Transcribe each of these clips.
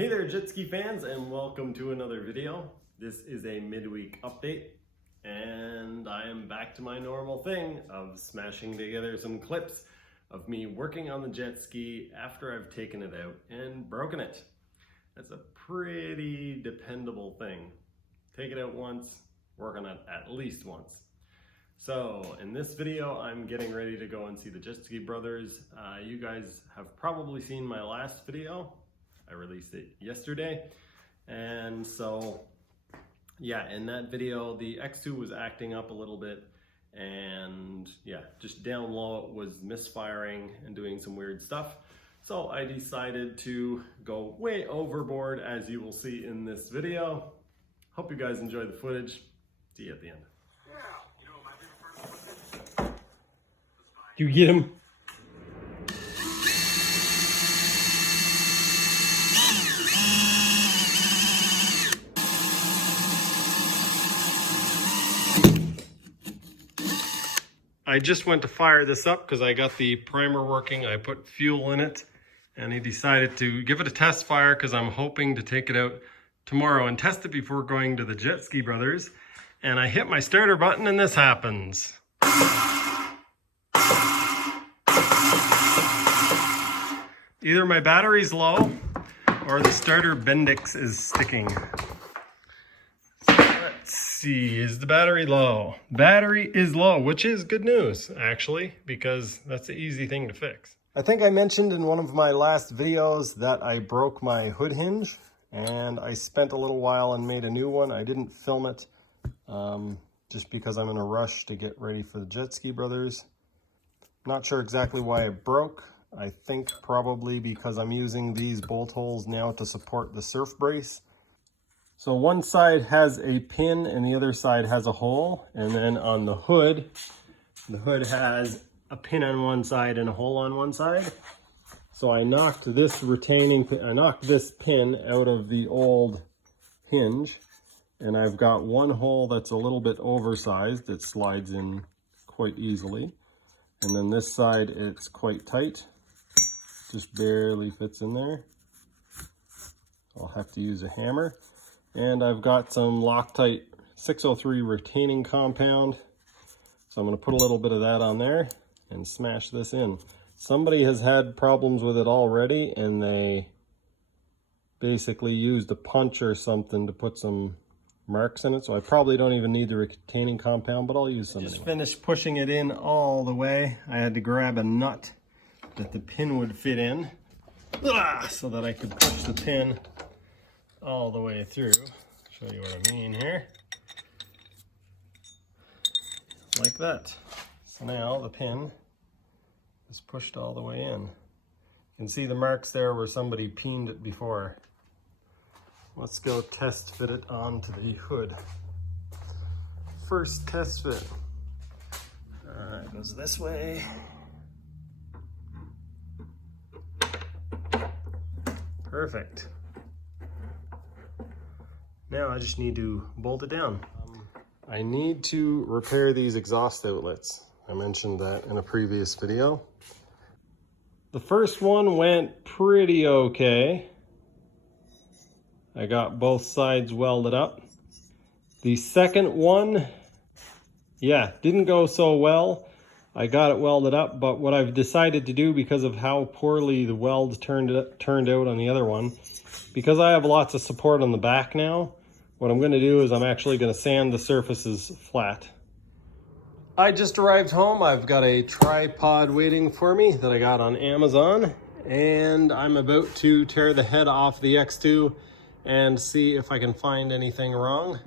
Hey there jet ski fans, and welcome to another video. This is a midweek update and I am back to my normal thing of smashing together some clips of me working on the jet ski after I've taken it out and broken it. That's a pretty dependable thing. Take it out once, work on it at least once. So in this video, I'm getting ready to go and see the Jet Ski Brothers. You guys have probably seen my last video. I released it yesterday. And so, yeah, in that video, the X2 was acting up a little bit. And yeah, just down low, it was misfiring and doing some weird stuff. So I decided to go way overboard, as you will see in this video. Hope you guys enjoy the footage. See you at the end. You get him? I just went to fire this up because I got the primer working. I put fuel in it and I decided to give it a test fire because I'm hoping to take it out tomorrow and test it before going to the Jet Ski Brothers. And I hit my starter button and this happens. Either my battery's low or the starter Bendix is sticking. So let's see, is the battery low? Battery is low, which is good news actually, because that's the easy thing to fix. I think I mentioned in one of my last videos that I broke my hood hinge and I spent a little while and made a new one. I didn't film it just because I'm in a rush to get ready for the Jet Ski Brothers. Not sure exactly why it broke. I think probably because I'm using these bolt holes now to support the surf brace. So one side has a pin and the other side has a hole. And then on the hood has a pin on one side and a hole on one side. So I knocked this pin out of the old hinge. And I've got one hole that's a little bit oversized that slides in quite easily. And then this side, it's quite tight. Just barely fits in there. I'll have to use a hammer. And I've got some Loctite 603 retaining compound. So I'm going to put a little bit of that on there and smash this in. Somebody has had problems with it already and they basically used a punch or something to put some marks in it. So I probably don't even need the retaining compound, but I'll use some anyway. Just finished pushing it in all the way. I had to grab a nut that the pin would fit in so that I could push the pin all the way through. Show you what I mean here. Like that. So now the pin is pushed all the way in. You can see the marks there where somebody peened it before. Let's go test fit it onto the hood. First test fit. It goes this way. Perfect. Now I just need to bolt it down. I need to repair these exhaust outlets. I mentioned that in a previous video. The first one went pretty okay. I got both sides welded up. The second one, yeah, didn't go so well. I got it welded up, but what I've decided to do because of how poorly the welds turned out on the other one, because I have lots of support on the back now, what I'm going to do is I'm actually going to sand the surfaces flat. I just arrived home. I've got a tripod waiting for me that I got on Amazon, and I'm about to tear the head off the X2 and see if I can find anything wrong.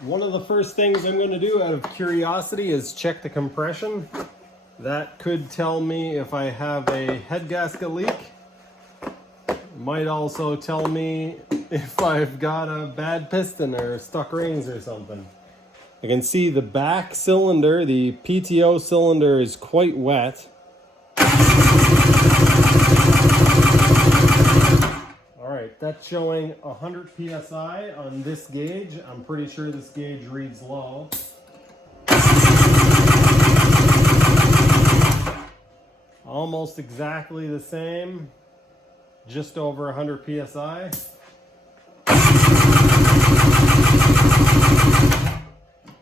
One of the first things I'm going to do out of curiosity is check the compression. That could tell me if I have a head gasket leak. It might also tell me if I've got a bad piston or stuck rings or something. I can see the back cylinder, the PTO cylinder, is quite wet. That's showing 100 PSI on this gauge. I'm pretty sure this gauge reads low. Almost exactly the same, just over 100 PSI.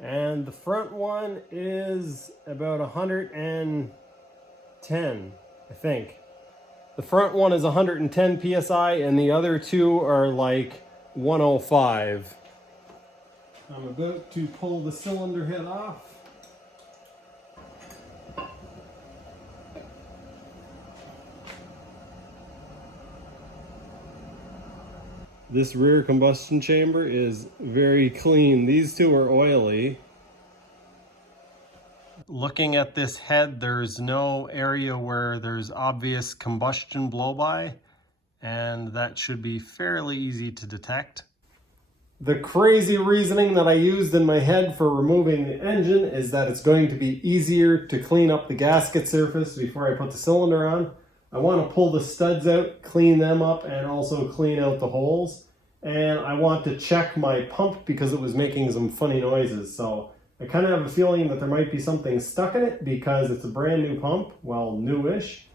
And the front one is about 110, I think. The front one is 110 PSI and the other two are like 105. I'm about to pull the cylinder head off. This rear combustion chamber is very clean. These two are oily. Looking at this head, there's no area where there's obvious combustion blow-by, and that should be fairly easy to detect. The crazy reasoning that I used in my head for removing the engine is that it's going to be easier to clean up the gasket surface before I put the cylinder on. I want to pull the studs out, clean them up, and also clean out the holes. And I want to check my pump because it was making some funny noises. So I kind of have a feeling that there might be something stuck in it because it's a brand new pump, well, newish.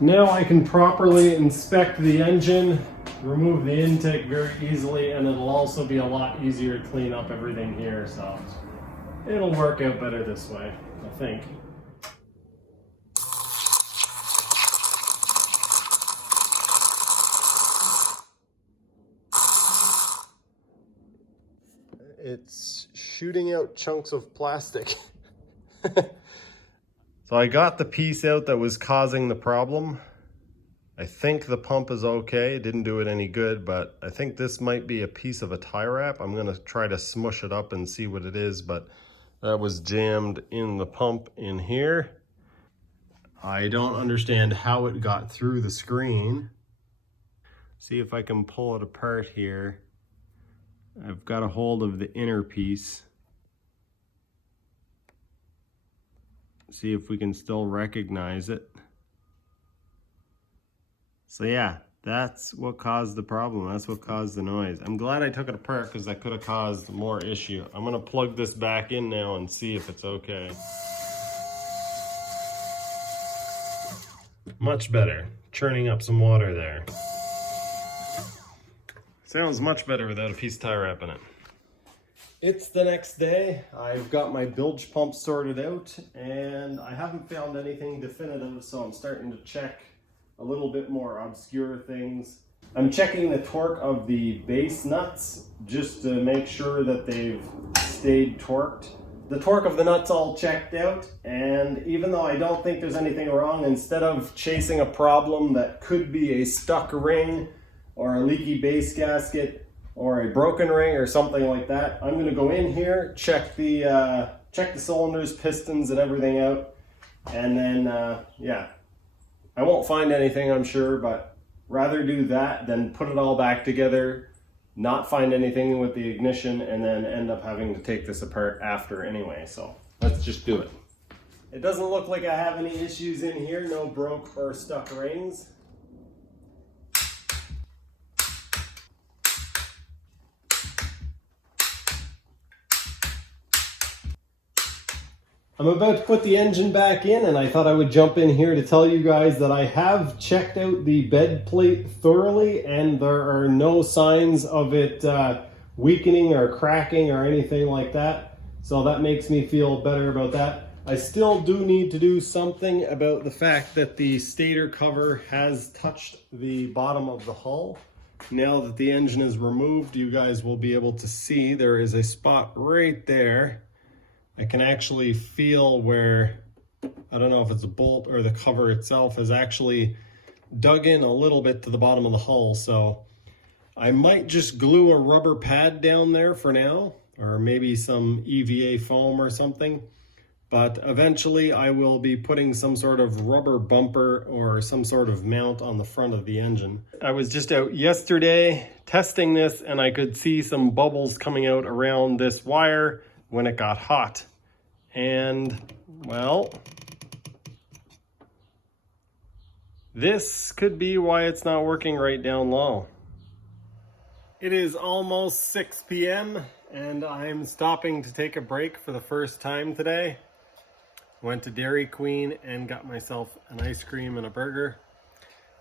Now I can properly inspect the engine, remove the intake very easily, and it'll also be a lot easier to clean up everything here. So it'll work out better this way, I think. It's shooting out chunks of plastic. So I got the piece out that was causing the problem. I think the pump is okay. It didn't do it any good, but I think this might be a piece of a tie wrap. I'm gonna try to smush it up and see what it is, but that was jammed in the pump in here. I don't understand how it got through the screen. See if I can pull it apart here. I've got a hold of the inner piece. See if we can still recognize it. So yeah, that's what caused the problem. That's what caused the noise. I'm glad I took it apart because that could have caused more issue. I'm gonna plug this back in now and see if it's okay. Much better. Churning up some water there. Sounds much better without a piece of tie wrap in it. It's the next day. I've got my bilge pump sorted out and I haven't found anything definitive, so I'm starting to check a little bit more obscure things. I'm checking the torque of the base nuts just to make sure that they've stayed torqued. The torque of the nuts all checked out, and even though I don't think there's anything wrong, instead of chasing a problem that could be a stuck ring or a leaky base gasket or a broken ring or something like that, I'm gonna go in here, check the cylinders, pistons, and everything out, and then yeah, I won't find anything, I'm sure, but rather do that than put it all back together, not find anything with the ignition, and then end up having to take this apart after anyway. So let's just do it. It doesn't look like I have any issues in here, no broke or stuck rings. I'm about to put the engine back in, and I thought I would jump in here to tell you guys that I have checked out the bed plate thoroughly, and there are no signs of it weakening or cracking or anything like that. So that makes me feel better about that. I still do need to do something about the fact that the stator cover has touched the bottom of the hull. Now that the engine is removed, you guys will be able to see there is a spot right there. I can actually feel where, I don't know if it's a bolt or the cover itself, has actually dug in a little bit to the bottom of the hull. So I might just glue a rubber pad down there for now, or maybe some EVA foam or something. But eventually I will be putting some sort of rubber bumper or some sort of mount on the front of the engine. I was just out yesterday testing this, and I could see some bubbles coming out around this wire when it got hot. And well, this could be why it's not working right down low. It is almost 6 p.m. and I'm stopping to take a break for the first time today. Went to Dairy Queen and got myself an ice cream and a burger.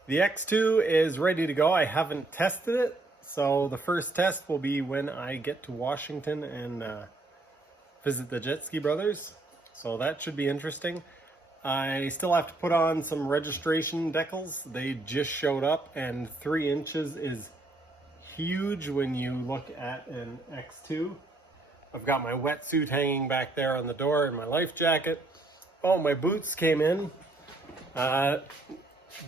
The X2 is ready to go. I haven't tested it, So the first test will be when I get to Washington and visit the Jet Ski Brothers. So that should be interesting. I still have to put on some registration decals. They just showed up, and 3 inches is huge when you look at an X2. I've got my wetsuit hanging back there on the door and my life jacket. Oh, my boots came in.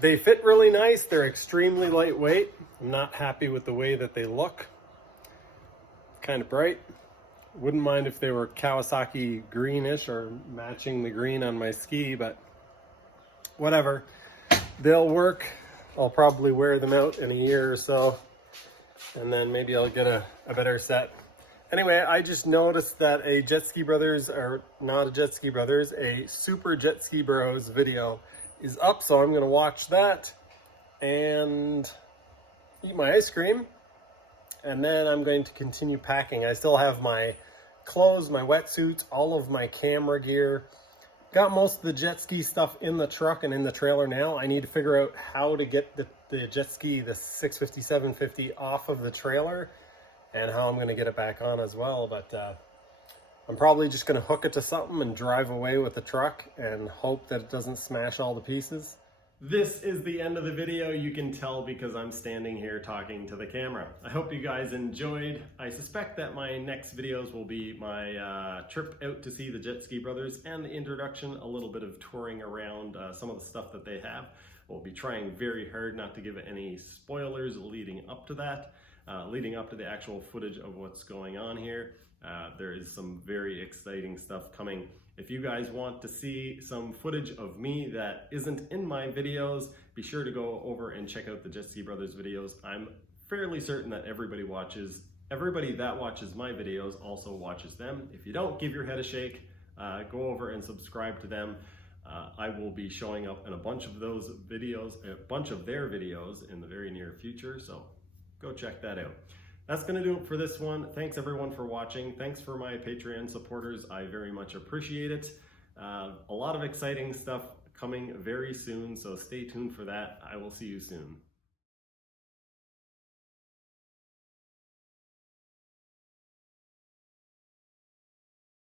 They fit really nice. They're extremely lightweight. I'm not happy with the way that they look. Kind of bright. Wouldn't mind if they were Kawasaki greenish or matching the green on my ski, but whatever. They'll work. I'll probably wear them out in a year or so, and then maybe I'll get a better set. Anyway, I just noticed that a Jet Ski Brothers, or not a Jet Ski Brothers, a Super Jet Ski Bros video is up, so I'm gonna watch that and eat my ice cream, and then I'm going to continue packing. I still have my clothes, my wetsuits, all of my camera gear. Got most of the jet ski stuff in the truck and in the trailer now. I need to figure out how to get the jet ski, the 650, 750 off of the trailer, and how I'm going to get it back on as well. But I'm probably just going to hook it to something and drive away with the truck and hope that it doesn't smash all the pieces. This is the end of the video. You can tell because I'm standing here talking to the camera. I hope you guys enjoyed. I suspect that my next videos will be my trip out to see the Jet Ski Brothers and the introduction, a little bit of touring around some of the stuff that they have. We'll be trying very hard not to give any spoilers leading up to that, leading up to the actual footage of what's going on here. There is some very exciting stuff coming. If you guys want to see some footage of me that isn't in my videos, be sure to go over and check out the Jet Ski Brothers videos. I'm fairly certain that everybody that watches my videos also watches them. If you don't, give your head a shake. Go over and subscribe to them. I will be showing up in a bunch of those videos, a bunch of their videos in the very near future, so go check that out. That's going to do it for this one. Thanks everyone for watching. Thanks for my Patreon supporters. I very much appreciate it. A lot of exciting stuff coming very soon, so stay tuned for that. I will see you soon.